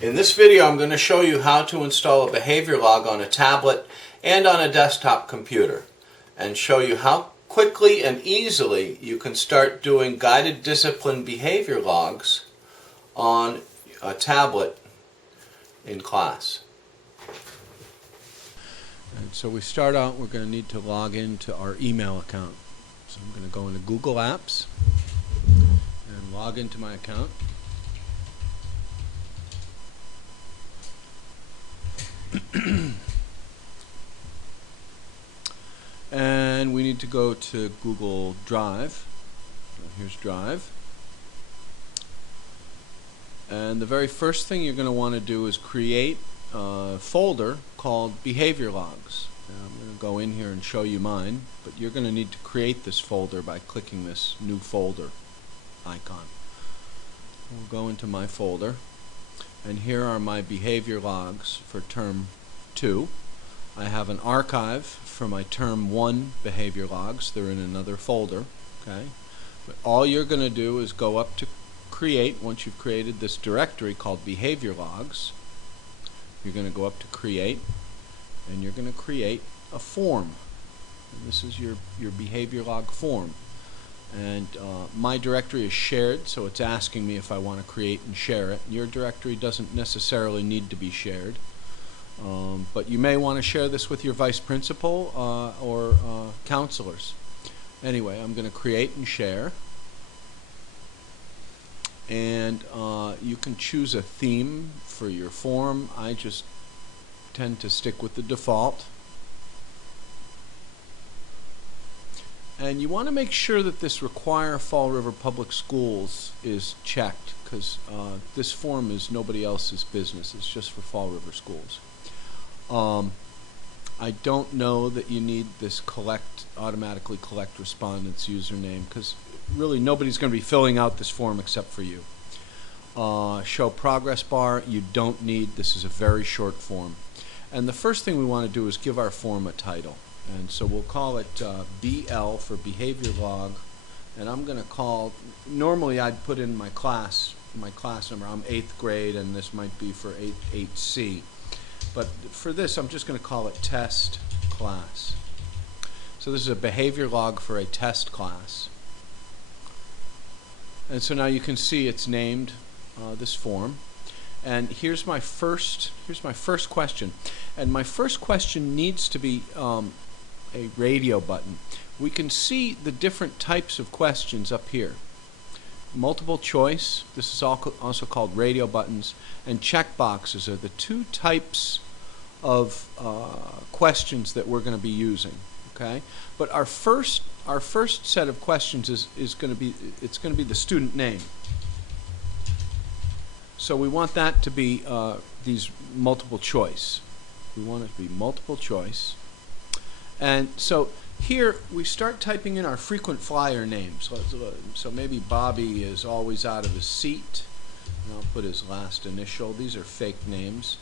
In this video I'm going to show you how to install a behavior log on a tablet and on a desktop computer, and show you how quickly and easily you can start doing guided discipline behavior logs on a tablet in class. And so we start out, we're going to need to log into our email account. So I'm going to go into Google Apps and log into my account. And we need to go to Google Drive. So here's Drive. And the very first thing you're going to want to do is create a folder called Behavior Logs. Now I'm going to go in here and show you mine, but you're going to need to create this folder by clicking this New Folder icon. We'll go into my folder, and here are my behavior logs for Term 2. I have an archive for my Term 1 behavior logs. They're in another folder. Okay, but all you're going to do is go up to Create. Once you've created this directory called Behavior Logs, you're going to go up to Create, and you're going to create a form. And this is your behavior log form. And my directory is shared, so it's asking me if I want to create and share it. Your directory doesn't necessarily need to be shared, but you may want to share this with your vice principal or counselors. Anyway, I'm going to create and share. And you can choose a theme for your form. I just tend to stick with the default. And you want to make sure that this Require Fall River Public Schools is checked, because this form is nobody else's business. It's just for Fall River Schools. I don't know that you need this automatically collect respondents username, because really nobody's going to be filling out this form except for you. Show progress bar, you don't need. This is a very short form. And the first thing we want to do is give our form a title. And so we'll call it BL for behavior log. And I'm going to call, normally I'd put in my class number. I'm 8th grade, and this might be for 8C. But for this, I'm just going to call it test class. So this is a behavior log for a test class. And so now you can see it's named this form. And here's my first question. And my first question needs to be a radio button. We can see the different types of questions up here. Multiple choice, this is also called radio buttons, and checkboxes are the two types of questions that we're going to be using. Okay, but our first set of questions is going to be the student name. So we want that to be these multiple choice. We want it to be multiple choice. And so here we start typing in our frequent flyer names. So maybe Bobby is always out of his seat, and I'll put his last initial. These are fake names.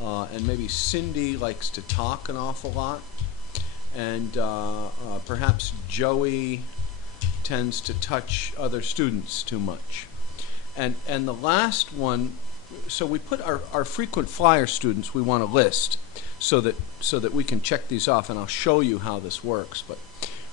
And maybe Cindy likes to talk an awful lot. And perhaps Joey tends to touch other students too much. And the last one, so we put our frequent flyer students we want to list so that we can check these off, and I'll show you how this works. But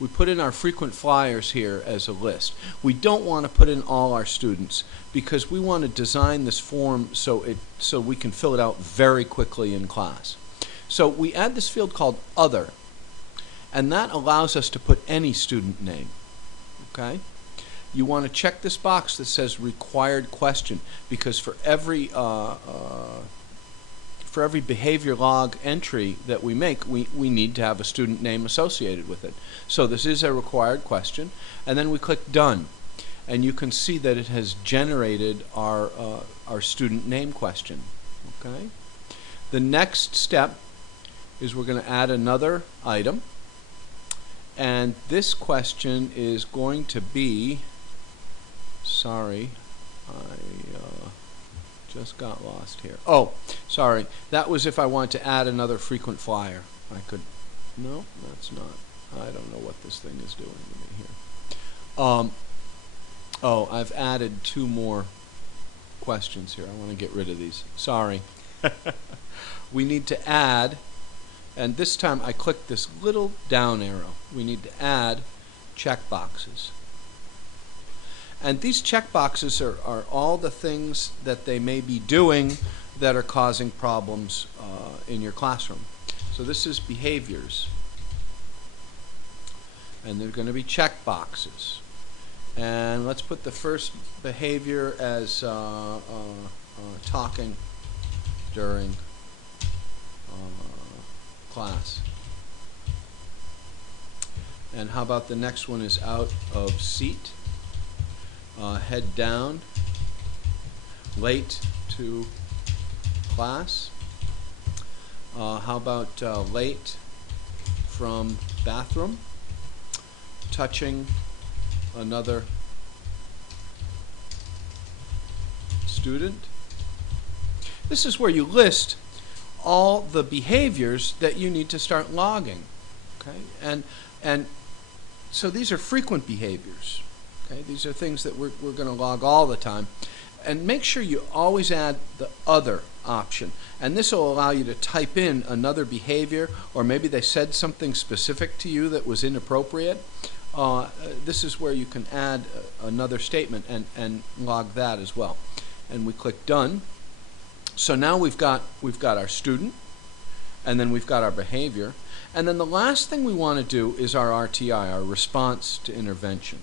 we put in our frequent flyers here as a list. We don't want to put in all our students, because we want to design this form so we can fill it out very quickly in class. So we add this field called Other, and that allows us to put any student name. Okay? You want to check this box that says required question, because for every behavior log entry that we make, we need to have a student name associated with it. So this is a required question, and then we click Done, and you can see that it has generated our student name question. Okay? The next step is we're going to add another item, and this question is going to be, sorry, I just got lost here. Oh, sorry. That was if I want to add another frequent flyer. I could, no, that's not. I don't know what this thing is doing to me here. Oh, I've added two more questions here. I want to get rid of these. Sorry. We need to add, and this time I click this little down arrow. We need to add checkboxes. And these checkboxes are all the things that they may be doing that are causing problems in your classroom. So this is behaviors. And they're going to be checkboxes. And let's put the first behavior as talking during class. And how about the next one is out of seat, head down, late to class. How about late from bathroom, touching another student. This is where you list all the behaviors that you need to start logging. Okay, and so these are frequent behaviors. Okay, these are things that we're going to log all the time. And make sure you always add the other option. And this will allow you to type in another behavior, or maybe they said something specific to you that was inappropriate. This is where you can add another statement and log that as well. And we click done. So now we've got our student, and then we've got our behavior. And then the last thing we want to do is our RTI, our response to intervention.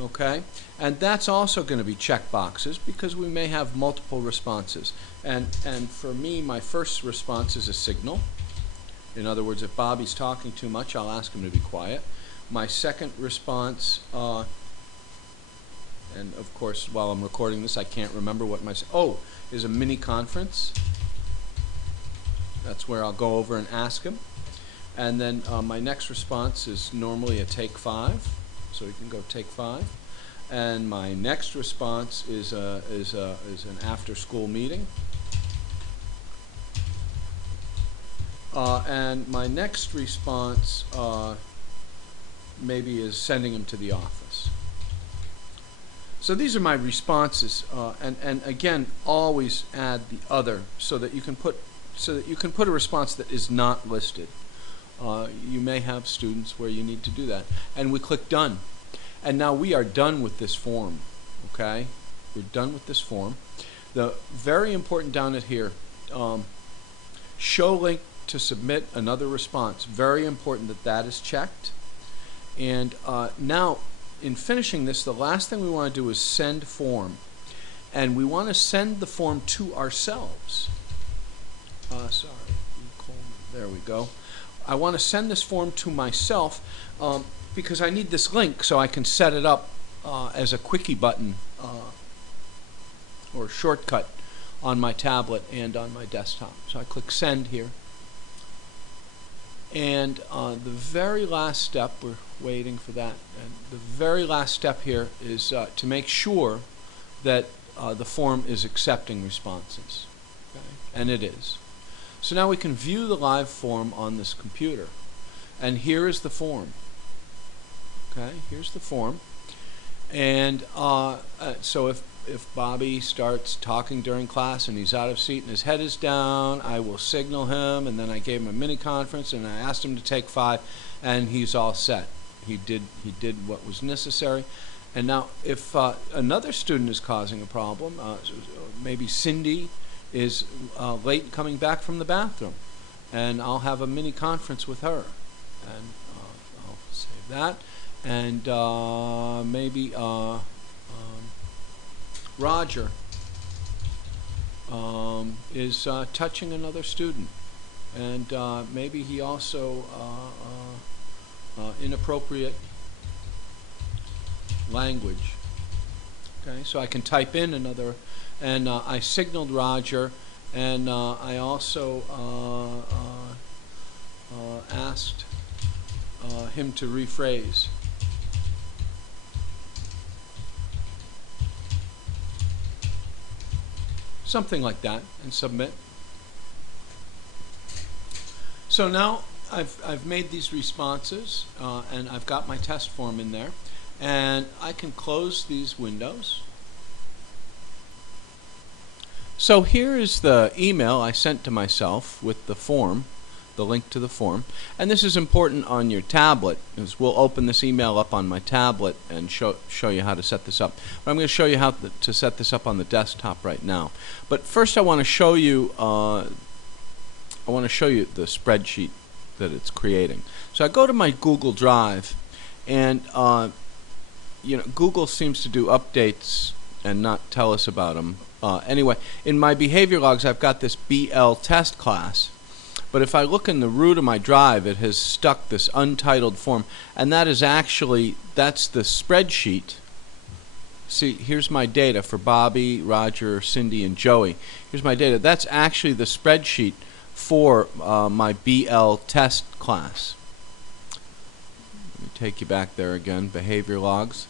Okay, and that's also going to be checkboxes because we may have multiple responses. And for me, my first response is a signal. In other words, if Bobby's talking too much, I'll ask him to be quiet. My second response, and of course, while I'm recording this, I can't remember what my is a mini conference. That's where I'll go over and ask him. And then my next response is normally a take 5. So you can go take 5, and my next response is an after-school meeting, and my next response maybe is sending him to the office. So these are my responses, and again, always add the other so that you can put a response that is not listed. You may have students where you need to do that. And we click done. And now we are done with this form. Okay? We're done with this form. The very important down at here, show link to submit another response. Very important that that is checked. And now, in finishing this, the last thing we want to do is send form. And we want to send the form to ourselves. There we go. I want to send this form to myself because I need this link so I can set it up as a quickie button or shortcut on my tablet and on my desktop. So I click send here. And the very last step, we're waiting for that, and the very last step here is to make sure that the form is accepting responses. Okay? And it is. So now we can view the live form on this computer. And here is the form. Okay, here's the form. And so if Bobby starts talking during class and he's out of seat and his head is down, I will signal him, and then I gave him a mini conference and I asked him to take 5, and he's all set. He did what was necessary. And now if another student is causing a problem, maybe Cindy is late coming back from the bathroom, and I'll have a mini conference with her, and I'll save that, and maybe Roger is touching another student, and maybe he also inappropriate language. Okay, so I can type in another. And I signaled Roger, and I also asked him to rephrase. Something like that, and submit. So now I've made these responses, and I've got my test form in there, and I can close these windows. So here is the email I sent to myself with the form, the link to the form, and this is important on your tablet, because we'll open this email up on my tablet and show you how to set this up. But I'm going to show you how to set this up on the desktop right now. But first, I want to show you the spreadsheet that it's creating. So I go to my Google Drive, and Google seems to do updates and not tell us about them. Anyway, in my behavior logs, I've got this BL test class. But if I look in the root of my drive, it has stuck this untitled form, and that's the spreadsheet. See, here's my data for Bobby, Roger, Cindy, and Joey. Here's my data. That's actually the spreadsheet for my BL test class. Let me take you back there again, behavior logs,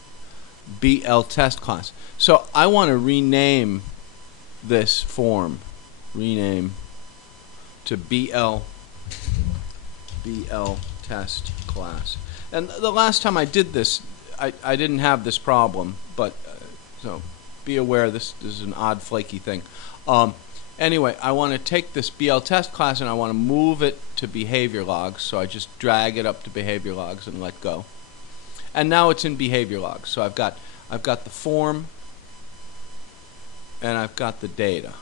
BL test class. So I want to rename this form, rename to BL test class. And the last time I did this, I didn't have this problem, but so be aware this is an odd flaky thing. Anyway, I want to take this BL test class and I want to move it to behavior logs, so I just drag it up to behavior logs and let go. And now it's in behavior logs. So I've got the form and I've got the data.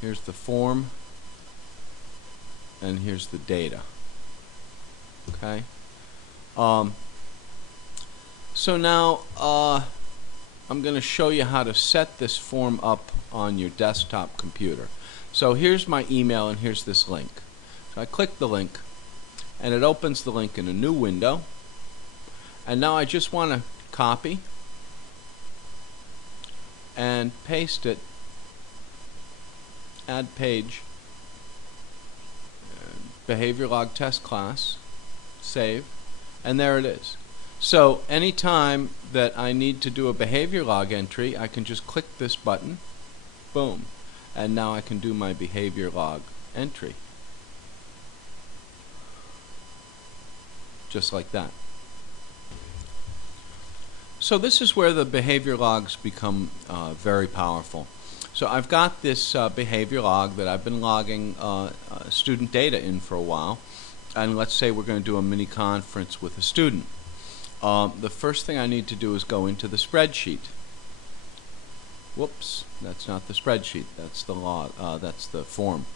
Here's the form and here's the data. Okay. So now I'm going to show you how to set this form up on your desktop computer. So here's my email and here's this link. So I click the link and it opens the link in a new window. And now I just want to copy and paste it, add page, behavior log test class, save, and there it is. So anytime that I need to do a behavior log entry, I can just click this button, boom, and now I can do my behavior log entry. Just like that. So this is where the behavior logs become very powerful. So I've got this behavior log that I've been logging student data in for a while, and let's say we're going to do a mini conference with a student. The first thing I need to do is go into the spreadsheet. Whoops, that's not the spreadsheet, that's the log, that's the form.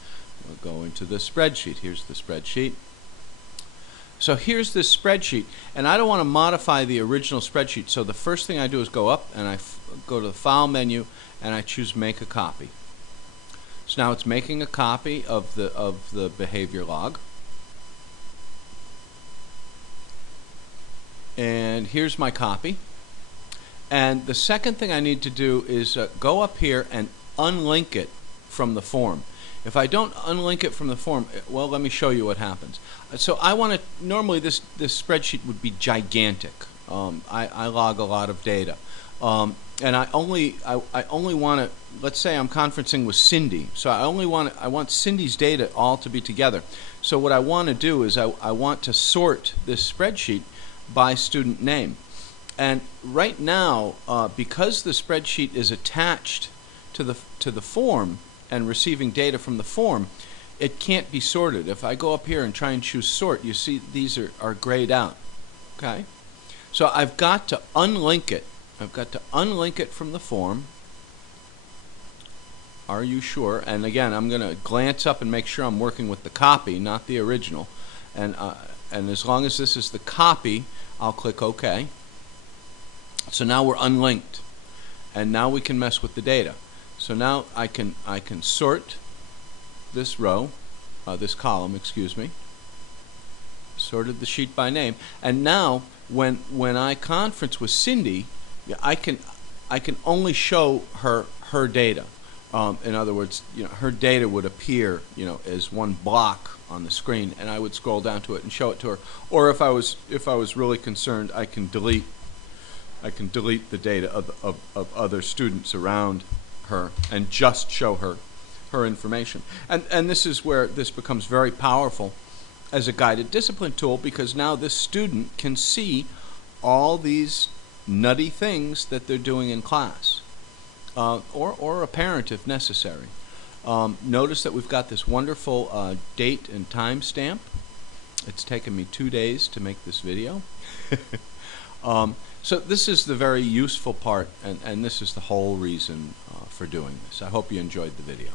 We'll go into the spreadsheet. Here's the spreadsheet. So here's this spreadsheet, and I don't want to modify the original spreadsheet, so the first thing I do is go up and I go to the File menu and I choose Make a Copy. So now it's making a copy of the behavior log. And here's my copy. And the second thing I need to do is go up here and unlink it from the form. If I don't unlink it from the form, well, let me show you what happens. So I want to, normally this spreadsheet would be gigantic. I log a lot of data. And I only want to, let's say I'm conferencing with Cindy, so I want Cindy's data all to be together. So what I want to do is I want to sort this spreadsheet by student name. And right now, because the spreadsheet is attached to the form and receiving data from the form, it can't be sorted. If I go up here and try and choose sort, you see these are grayed out. Okay? So I've got to unlink it. I've got to unlink it from the form. Are you sure? And again, I'm going to glance up and make sure I'm working with the copy, not the original. And as long as this is the copy, I'll click OK. So now we're unlinked. And now we can mess with the data. So now I can sort this row, this column, excuse me. Sorted the sheet by name. And now when I conference with Cindy, I can only show her data. In other words, her data would appear, as one block on the screen, and I would scroll down to it and show it to her. Or if I was really concerned, I can delete the data of other students around her and just show her her information. And this is where this becomes very powerful as a guided discipline tool, because now this student can see all these nutty things that they're doing in class, or a parent if necessary. Notice that we've got this wonderful date and time stamp. It's taken me 2 days to make this video. So this is the very useful part, and this is the whole reason for doing this. I hope you enjoyed the video.